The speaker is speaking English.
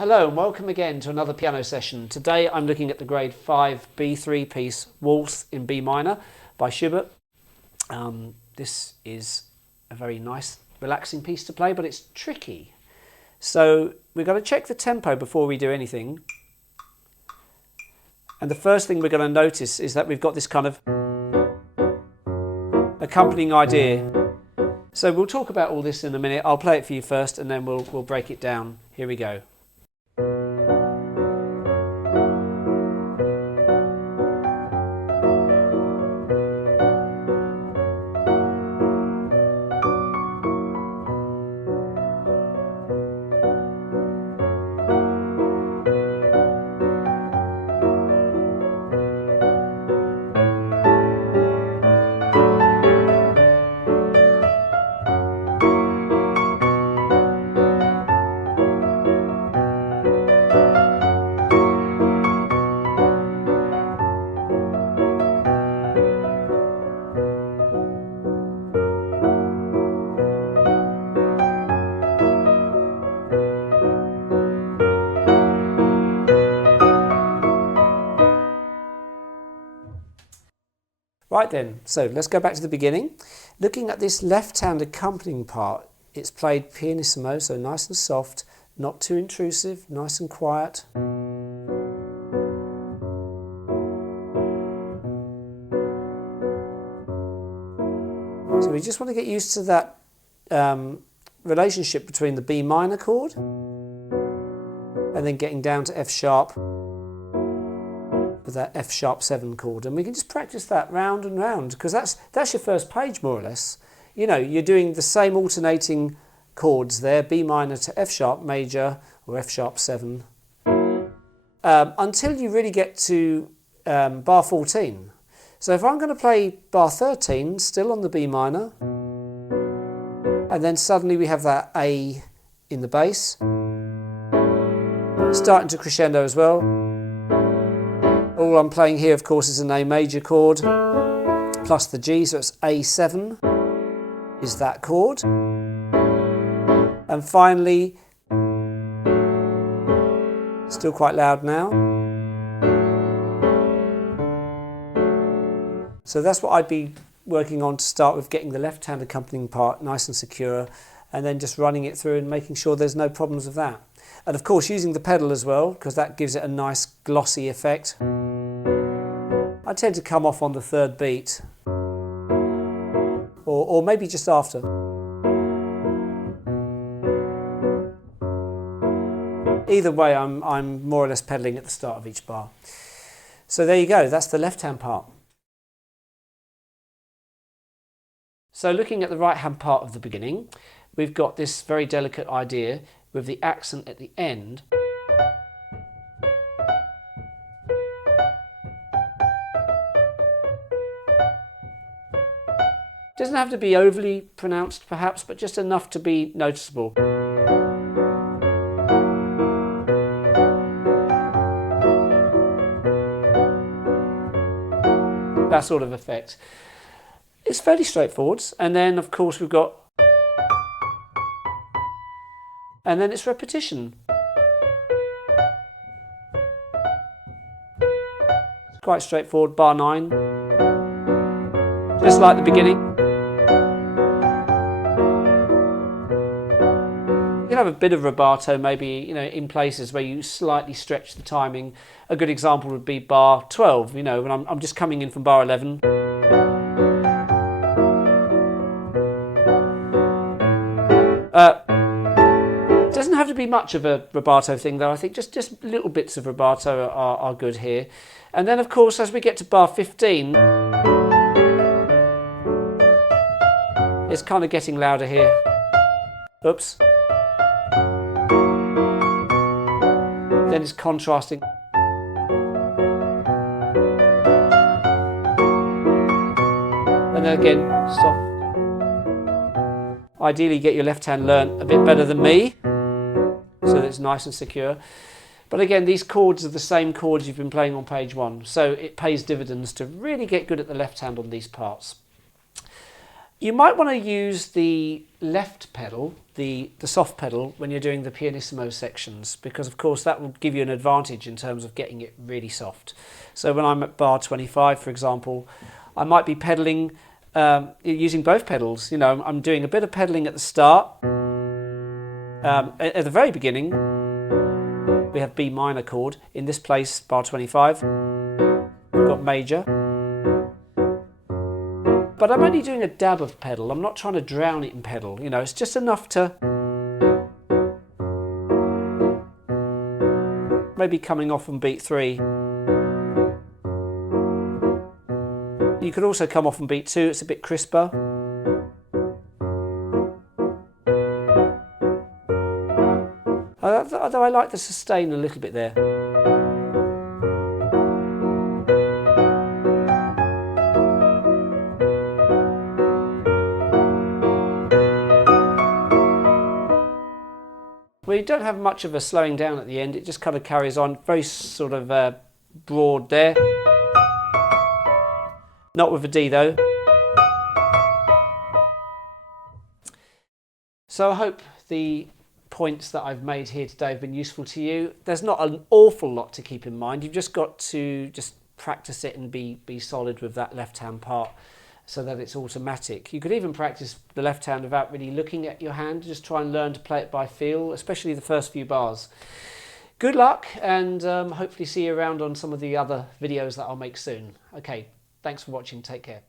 Hello and welcome again to another piano session. Today I'm looking at the grade 5 B3 piece Waltz in B minor by Schubert. This is a very nice relaxing piece to play, but it's tricky. So we've got to check the tempo before we do anything. And the first thing we're going to notice is that we've got this kind of accompanying idea. So we'll talk about all this in a minute. I'll play it for you first and then we'll break it down. Here we go. Right then, so let's go back to the beginning. Looking at this left-hand accompanying part, it's played pianissimo, so nice and soft, not too intrusive, nice and quiet. So we just want to get used to that relationship between the B minor chord and then getting down to F sharp. That F sharp 7 chord, and we can just practice that round and round because that's your first page more or less. You know, you're doing the same alternating chords there, B minor to F sharp major or F sharp 7 until you really get to bar 14. So if I'm going to play bar 13 still on the B minor, and then suddenly we have that A in the bass starting to crescendo as well. All I'm playing here, of course, is an A major chord plus the G, so it's A7 is that chord. And finally, still quite loud now. So that's what I'd be working on to start with, getting the left-hand accompanying part nice and secure, and then just running it through and making sure there's no problems with that. And of course using the pedal as well, because that gives it a nice glossy effect. I tend to come off on the third beat, or maybe just after. Either way, I'm more or less pedaling at the start of each bar. So there you go, that's the left-hand part. So looking at the right-hand part of the beginning, we've got this very delicate idea with the accent at the end. Doesn't have to be overly pronounced perhaps, but just enough to be noticeable. That sort of effect. It's fairly straightforward, and then of course we've got, and then it's repetition. It's quite straightforward, bar 9. Just like the beginning. You can have a bit of rubato maybe, you know, in places where you slightly stretch the timing. A good example would be bar 12, you know, when I'm just coming in from bar 11. Doesn't have to be much of a rubato thing though. I think just little bits of rubato are good here. And then of course as we get to bar 15, it's kind of getting louder here. Oops. Then it's contrasting. And then again, stop. Ideally get your left hand learnt a bit better than me, so that it's nice and secure. But again, these chords are the same chords you've been playing on page 1, so it pays dividends to really get good at the left hand on these parts. You might want to use the left pedal, the soft pedal, when you're doing the pianissimo sections, because of course that will give you an advantage in terms of getting it really soft. So when I'm at bar 25, for example, I might be pedaling using both pedals. You know, I'm doing a bit of pedaling at the start. At the very beginning, we have B minor chord. In this place, bar 25, we've got major. But I'm only doing a dab of pedal. I'm not trying to drown it in pedal. You know, it's just enough to maybe coming off on beat 3. You could also come off on beat 2. It's a bit crisper. Although I like the sustain a little bit there. We don't have much of a slowing down at the end, it just kind of carries on, very sort of broad there. Not with a D though. So I hope the points that I've made here today have been useful to you. There's not an awful lot to keep in mind, you've just got to just practice it and be solid with that left hand part, so that it's automatic. You could even practice the left hand without really looking at your hand. Just try and learn to play it by feel, especially the first few bars. Good luck, and hopefully see you around on some of the other videos that I'll make soon. Okay, thanks for watching. Take care.